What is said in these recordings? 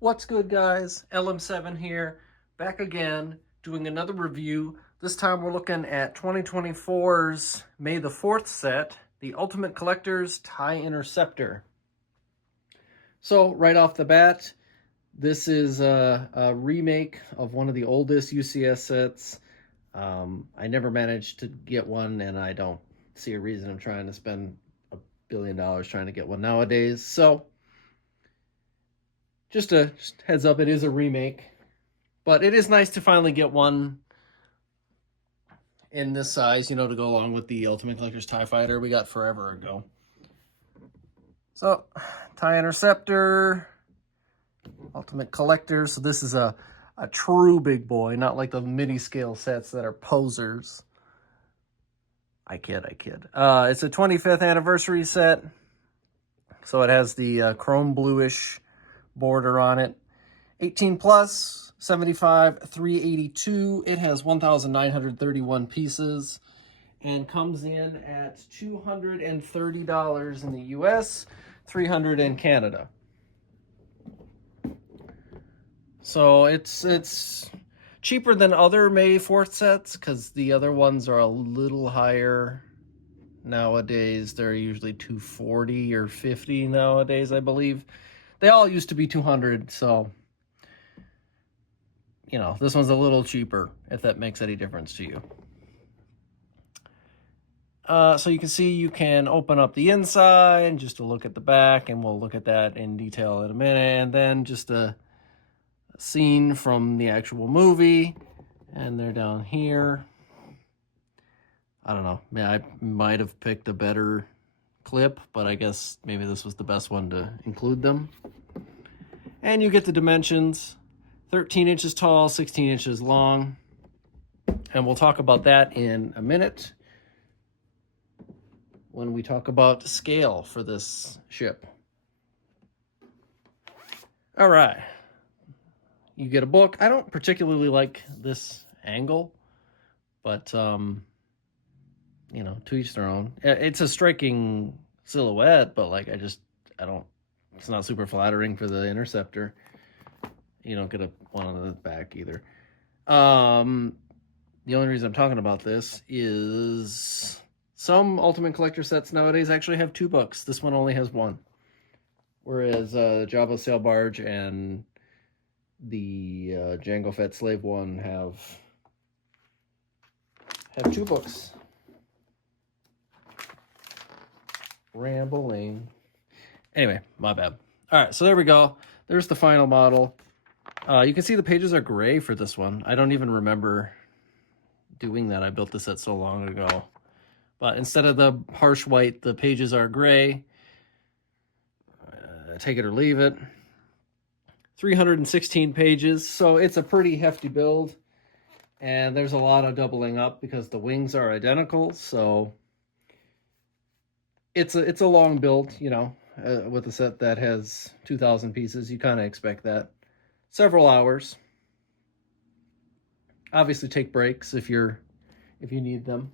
What's good, guys? LM7 here, back again, doing another review. This time we're looking at 2024's May the 4th set, the Ultimate Collector's TIE Interceptor. So, right off the bat, this is a remake of one of the oldest UCS sets. I never managed to get one, and I don't see a reason I'm trying to spend $1 billion trying to get one nowadays. So, just a heads up, it is a remake. But it is nice to finally get one in this size, to go along with the Ultimate Collector's TIE Fighter we got forever ago. So, TIE Interceptor, Ultimate Collector. So this is a true big boy, not like the mini scale sets that are posers. I kid. It's a 25th anniversary set. So it has the chrome bluish border on it. 18 plus, 75, 382. It has 1,931 pieces and comes in at $230 in the US, $300 in Canada. So it's cheaper than other May 4th sets because the other ones are a little higher nowadays. They're usually $240 or $50 nowadays, I believe. They all used to be $200, so this one's a little cheaper, if that makes any difference to you. So you can see you can open up the inside just to look at the back, and we'll look at that in detail in a minute. And then just a scene from the actual movie, and they're down here. I don't know. I might have picked a better clip, but I guess maybe this was the best one to include them. And you get the dimensions. 13 inches tall, 16 inches long. And we'll talk about that in a minute when we talk about scale for this ship. All right. You get a book. I don't particularly like this angle, but, to each their own. It's a striking silhouette, but, it's not super flattering for the Interceptor. You don't get one on the back either. The only reason I'm talking about this is some Ultimate Collector sets nowadays actually have 2 books. This one only has 1. Whereas Jabba's Sail Barge and the Jango Fett Slave one have 2 books. Rambling. Anyway, my bad. All right, so there we go. There's the final model. You can see the pages are gray for this one. I don't even remember doing that. I built this set so long ago. But instead of the harsh white, the pages are gray. Take it or leave it. 316 pages, so it's a pretty hefty build. And there's a lot of doubling up because the wings are identical, so it's a long build, with a set that has 2,000 pieces. You kind of expect that. Several hours. Obviously take breaks if you need them.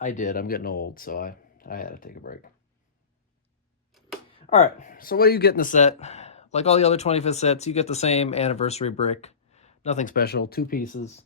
I did. I'm getting old, so I had to take a break. All right, so what do you get in the set? Like all the other 25th sets, you get the same anniversary brick. Nothing special, 2 pieces.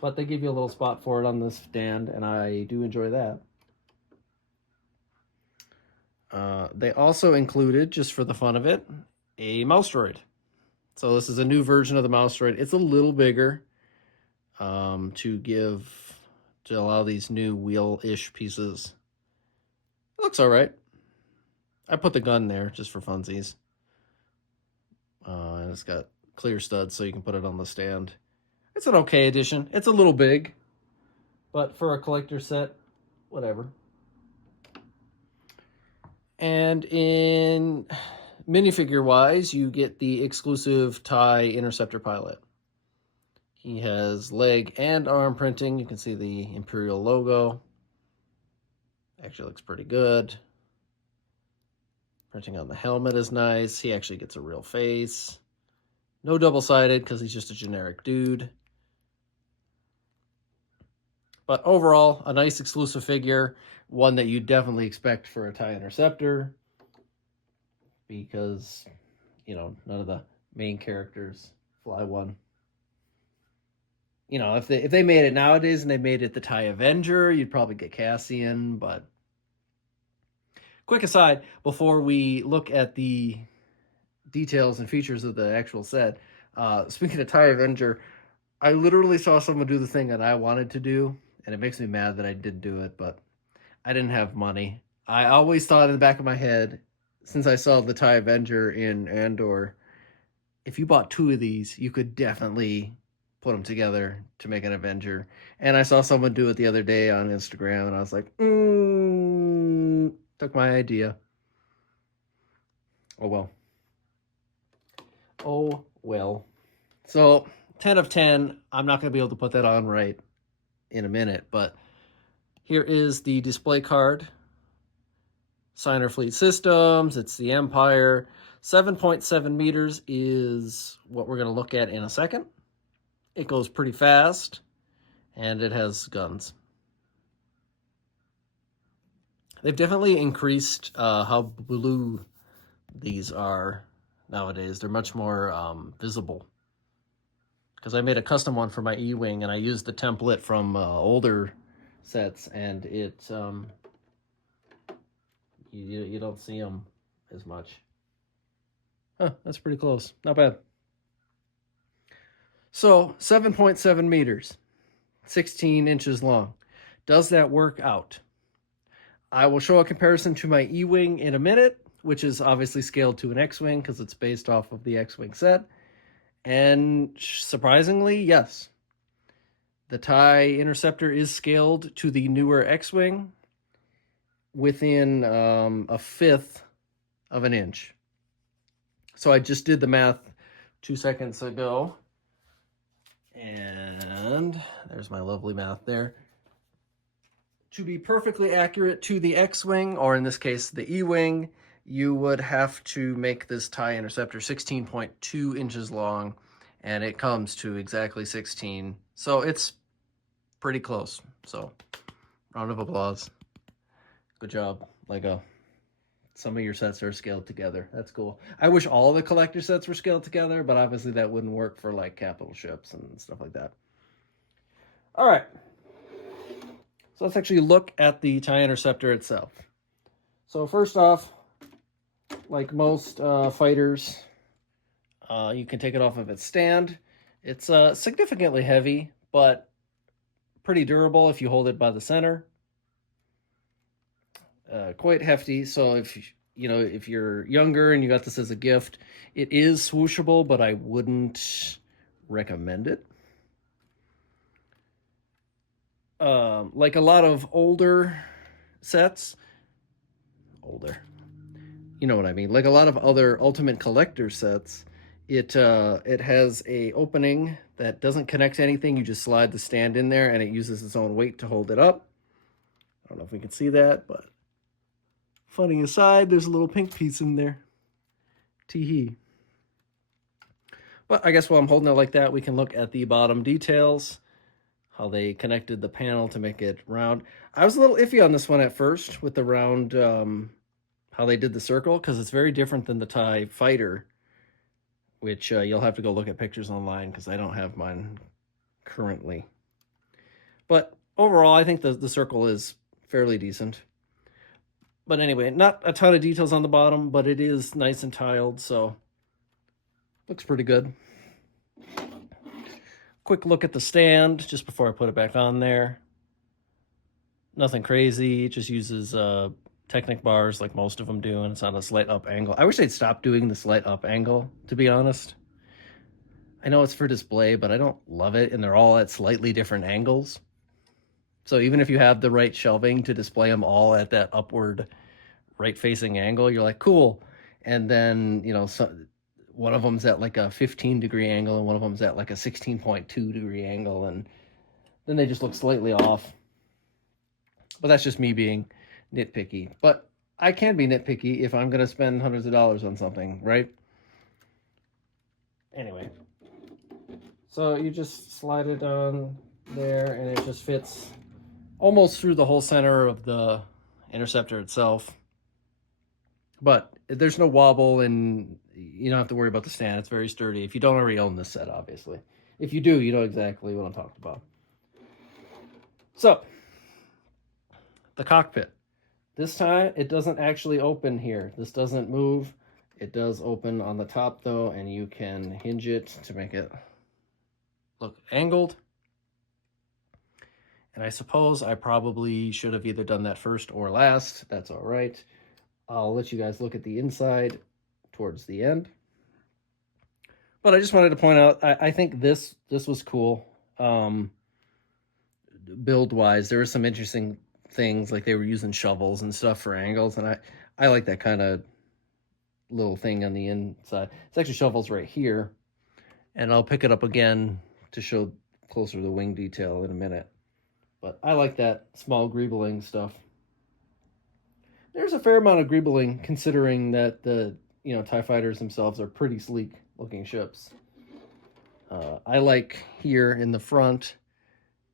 But they give you a little spot for it on this stand, and I do enjoy that. They also included, just for the fun of it, a mouse droid. So this is a new version of the mouse droid. It's a little bigger to allow these new wheel-ish pieces. It looks all right. I put the gun there just for funsies. And it's got clear studs so you can put it on the stand. It's an okay addition. It's a little big, but for a collector set, whatever. And in minifigure wise, you get the exclusive TIE Interceptor pilot. He has leg and arm printing. You can see the Imperial logo. Actually looks pretty good. Printing on the helmet is nice. He actually gets a real face. No double-sided because he's just a generic dude. But overall, a nice exclusive figure. One that you definitely expect for a TIE Interceptor. Because, you know, none of the main characters fly one. You know, if they made it nowadays and they made it the TIE Avenger, you'd probably get Cassian. But quick aside, before we look at the details and features of the actual set, speaking of TIE Avenger, I literally saw someone do the thing that I wanted to do, and it makes me mad that I didn't do it, but I didn't have money. I always thought in the back of my head, since I saw the TIE Avenger in Andor, if you bought two of these, you could definitely put them together to make an Avenger. And I saw someone do it the other day on Instagram, and I was like, took my idea. Oh well. Oh well. So 10 of 10. I'm not going to be able to put that on right in a minute, but here is the display card. Signer Fleet Systems, it's the Empire. 7.7 meters is what we're going to look at in a second. It goes pretty fast, and it has guns. They've definitely increased how blue these are nowadays. They're much more visible. Because I made a custom one for my E-Wing, and I used the template from older sets, and it you don't see them as much. Huh, that's pretty close. Not bad. So 7.7 meters, 16 inches long. Does that work out? I will show a comparison to my E-Wing in a minute, which is obviously scaled to an X-Wing because it's based off of the X-Wing set. And surprisingly, yes. The TIE Interceptor is scaled to the newer X-Wing within a fifth of an inch. So I just did the math 2 seconds ago. And there's my lovely math there. To be perfectly accurate to the X-Wing, or in this case, the E-Wing, you would have to make this TIE Interceptor 16.2 inches long, and it comes to exactly 16. So it's pretty close. So round of applause. Good job, Lego. Some of your sets are scaled together. That's cool. I wish all the collector sets were scaled together, but obviously that wouldn't work for like capital ships and stuff like that. All right. So let's actually look at the TIE Interceptor itself. So first off, like most fighters, you can take it off of its stand. It's significantly heavy, but pretty durable if you hold it by the center. Quite hefty. So if if you're younger and you got this as a gift, it is swooshable, but I wouldn't recommend it. Like a lot of older sets, you know what I mean. Like a lot of other Ultimate Collector sets, it has a opening that doesn't connect to anything. You just slide the stand in there, and it uses its own weight to hold it up. I don't know if we can see that, but funny aside, there's a little pink piece in there. Tee-hee. But I guess while I'm holding it like that, we can look at the bottom details, how they connected the panel to make it round. I was a little iffy on this one at first with the round, how they did the circle, because it's very different than the TIE Fighter, which you'll have to go look at pictures online because I don't have mine currently. But overall, I think the circle is fairly decent. But anyway, not a ton of details on the bottom, but it is nice and tiled, so looks pretty good. Quick look at the stand just before I put it back on there. Nothing crazy, it just uses Technic bars like most of them do, and it's on a slight up angle. I wish they'd stop doing the slight up angle, to be honest. I know it's for display, but I don't love it, and they're all at slightly different angles. So even if you have the right shelving to display them all at that upward right-facing angle, you're like, cool. And then, one of them's at like a 15-degree angle, and one of them's at like a 16.2-degree angle, and then they just look slightly off. But that's just me being nitpicky. But I can be nitpicky if I'm going to spend hundreds of dollars on something, right? Anyway. So you just slide it on there, and it just fits almost through the whole center of the Interceptor itself. But there's no wobble, and you don't have to worry about the stand. It's very sturdy. If you don't already own this set, obviously. If you do, you know exactly what I'm talking about. So, the cockpit. This time, it doesn't actually open here. This doesn't move. It does open on the top, though, and you can hinge it to make it look angled. And I suppose I probably should have either done that first or last. That's all right. I'll let you guys look at the inside towards the end. But I just wanted to point out, I think this was cool. Build-wise, there were some interesting things, like they were using shovels and stuff for angles, and I like that kind of little thing on the inside. It's actually shovels right here, and I'll pick it up again to show closer to the wing detail in a minute. But I like that small greebling stuff. There's a fair amount of greebling, considering that the TIE fighters themselves are pretty sleek looking ships. I like here in the front,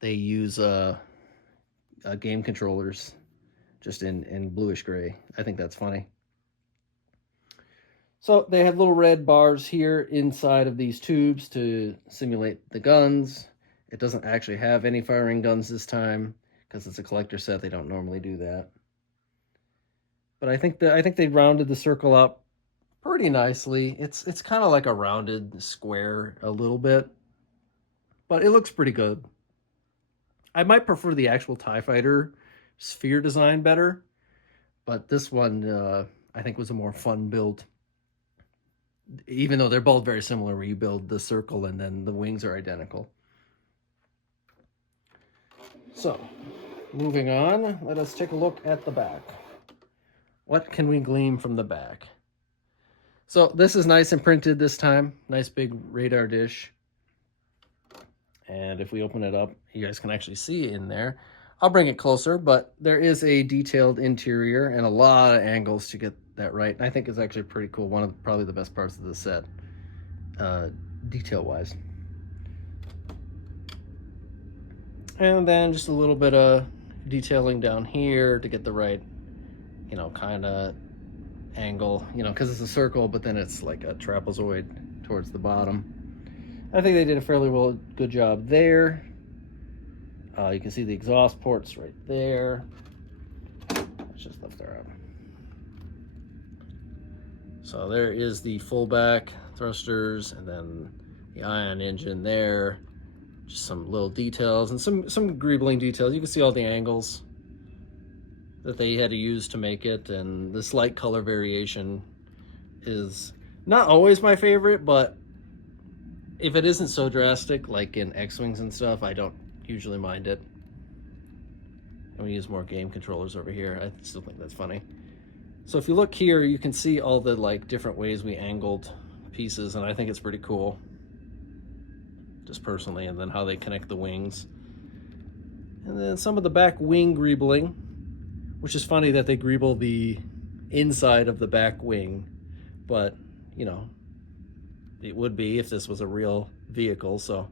they use game controllers just in bluish gray. I think that's funny. So they have little red bars here inside of these tubes to simulate the guns. It doesn't actually have any firing guns this time because it's a collector set. They don't normally do that. But I think they rounded the circle up pretty nicely. It's kind of like a rounded square a little bit, but it looks pretty good. I might prefer the actual TIE Fighter sphere design better, but this one I think was a more fun build. Even though they're both very similar, where you build the circle and then the wings are identical. So, moving on, let us take a look at the back. What can we glean from the back? So this is nice and printed this time. Nice big radar dish. And if we open it up, you guys can actually see in there. I'll bring it closer, but there is a detailed interior and a lot of angles to get that right. And I think it's actually pretty cool. One of probably the best parts of the set, detail-wise. And then just a little bit of detailing down here to get the right, kind of angle, because it's a circle, but then it's like a trapezoid towards the bottom. I think they did a fairly good job there. You can see the exhaust ports right there. Let's just lift her up. So there is the full back thrusters, and then the ion engine there. Just some little details and some greebling details. You can see all the angles that they had to use to make it, and the slight color variation is not always my favorite, but if it isn't so drastic, like in X-Wings and stuff, I don't usually mind it. And we use more game controllers over here. I still think that's funny. So if you look here, you can see all the different ways we angled pieces, and I think it's pretty cool, just personally, and then how they connect the wings. And then some of the back wing greebling, which is funny that they greeble the inside of the back wing, but it would be if this was a real vehicle, so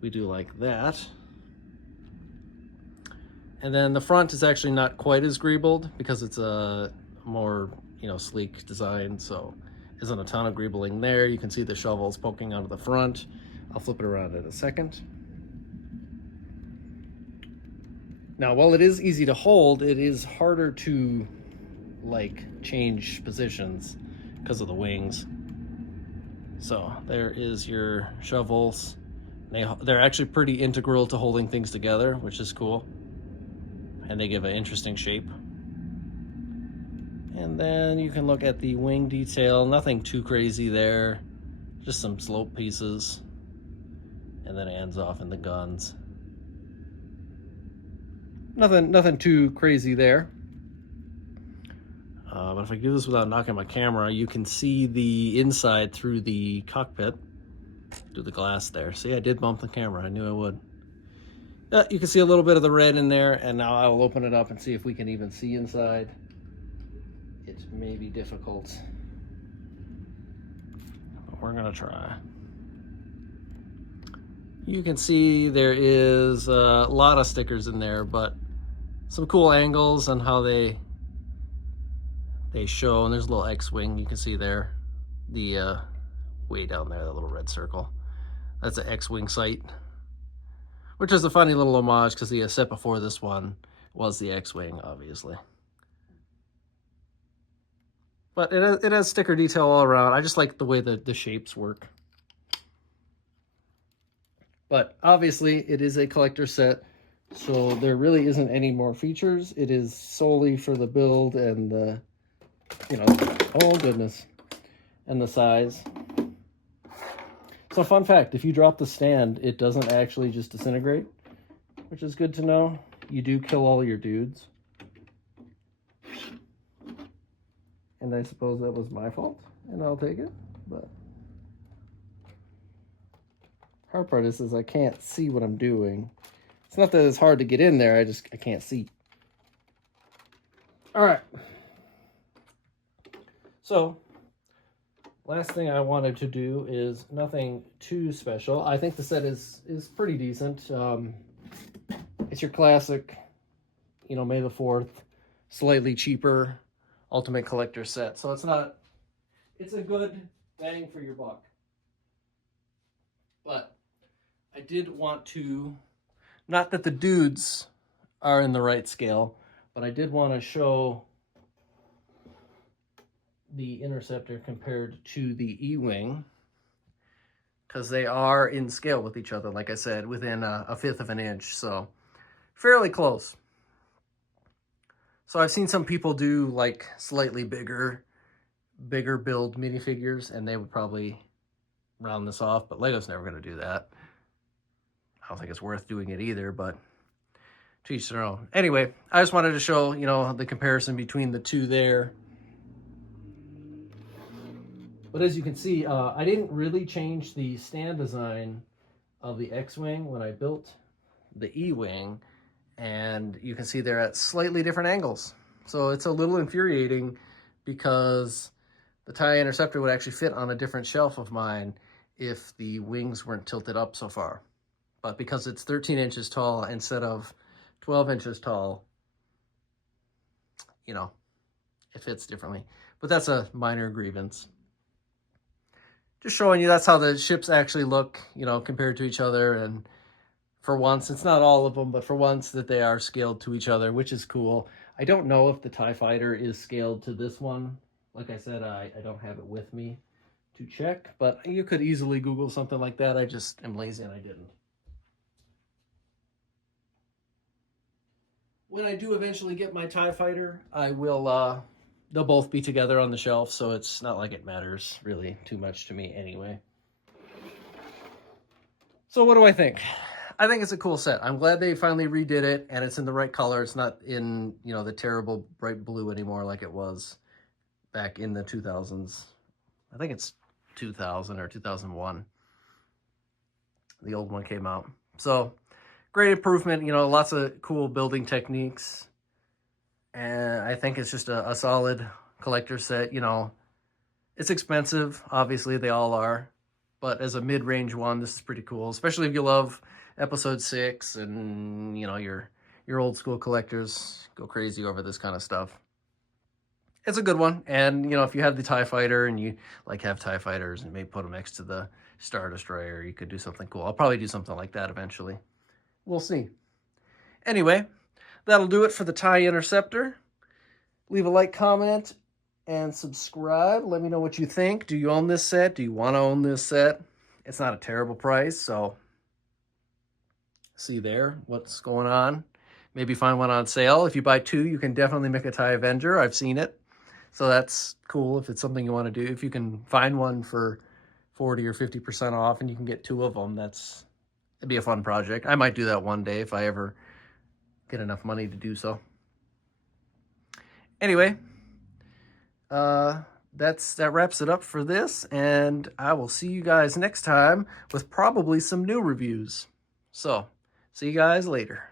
we do like that. And then the front is actually not quite as greebled because it's a more sleek design, so isn't a ton of greebling there. You can see the shovels poking out of the front. I'll flip it around in a second. Now, while it is easy to hold, it is harder to change positions because of the wings. So there is your shovels. They're actually pretty integral to holding things together, which is cool. And they give an interesting shape. And then you can look at the wing detail. Nothing too crazy there. Just some slope pieces. And then it ends off in the guns. Nothing too crazy there. But if I do this without knocking my camera, you can see the inside through the cockpit, through the glass there. See, I did bump the camera. I knew I would. You can see a little bit of the red in there, and now I will open it up and see if we can even see inside. It may be difficult, but we're gonna try. You can see there is a lot of stickers in there, but some cool angles on how they they show, and there's a little X-wing you can see there, the way down there, that little red circle. That's an X-wing sight, which is a funny little homage because the set before this one was the X-wing, obviously. But it has sticker detail all around. I just like the way the shapes work. But obviously, it is a collector set, so there really isn't any more features. It is solely for the build and the, oh goodness, and the size. So fun fact, if you drop the stand, it doesn't actually just disintegrate, which is good to know. You do kill all your dudes. And I suppose that was my fault, and I'll take it, but hard part is I can't see what I'm doing. It's not that it's hard to get in there, I can't see. All right. So, last thing I wanted to do is nothing too special. I think the set is pretty decent. It's your classic, May the 4th, slightly cheaper Ultimate Collector set. So it's a good bang for your buck. But I did want to, not that the dudes are in the right scale, but I did want to show the Interceptor compared to the E-Wing, because they are in scale with each other, like I said, within a fifth of an inch, so fairly close. So I've seen some people do like slightly bigger build minifigures, and they would probably round this off, but Lego's never going to do that. I don't think it's worth doing it either, but to each their own. Anyway, I just wanted to show, the comparison between the two there. But as you can see, I didn't really change the stand design of the X-Wing when I built the E-Wing, and you can see they're at slightly different angles. So it's a little infuriating because the TIE Interceptor would actually fit on a different shelf of mine if the wings weren't tilted up so far. But because it's 13 inches tall instead of 12 inches tall, it fits differently. But that's a minor grievance. Just showing you that's how the ships actually look, compared to each other. And for once, it's not all of them, but for once that they are scaled to each other, which is cool. I don't know if the TIE Fighter is scaled to this one. Like I said, I don't have it with me to check, but you could easily Google something like that. I just am lazy and I didn't. When I do eventually get my TIE Fighter, I will, they'll both be together on the shelf, so it's not like it matters really too much to me anyway. So what do I think? I think it's a cool set. I'm glad they finally redid it, and it's in the right color. It's not in, the terrible bright blue anymore like it was back in the 2000s. I think it's 2000 or 2001. The old one came out. So, great improvement, lots of cool building techniques. And I think it's just a solid collector set. It's expensive. Obviously, they all are. But as a mid-range one, this is pretty cool, especially if you love Episode 6 and, your old school collectors go crazy over this kind of stuff. It's a good one. And, if you have the TIE Fighter and you have TIE Fighters and maybe put them next to the Star Destroyer, you could do something cool. I'll probably do something like that eventually. We'll see. Anyway, that'll do it for the TIE Interceptor. Leave a like, comment, and subscribe. Let me know what you think. Do you own this set? Do you want to own this set? It's not a terrible price, so see there what's going on. Maybe find one on sale. If you buy two, you can definitely make a TIE Avenger. I've seen it. So that's cool if it's something you want to do. If you can find one for 40 or 50% off and you can get two of them, it'd be a fun project. I might do that one day if I ever get enough money to do so. Anyway, that wraps it up for this, and I will see you guys next time with probably some new reviews. So, see you guys later.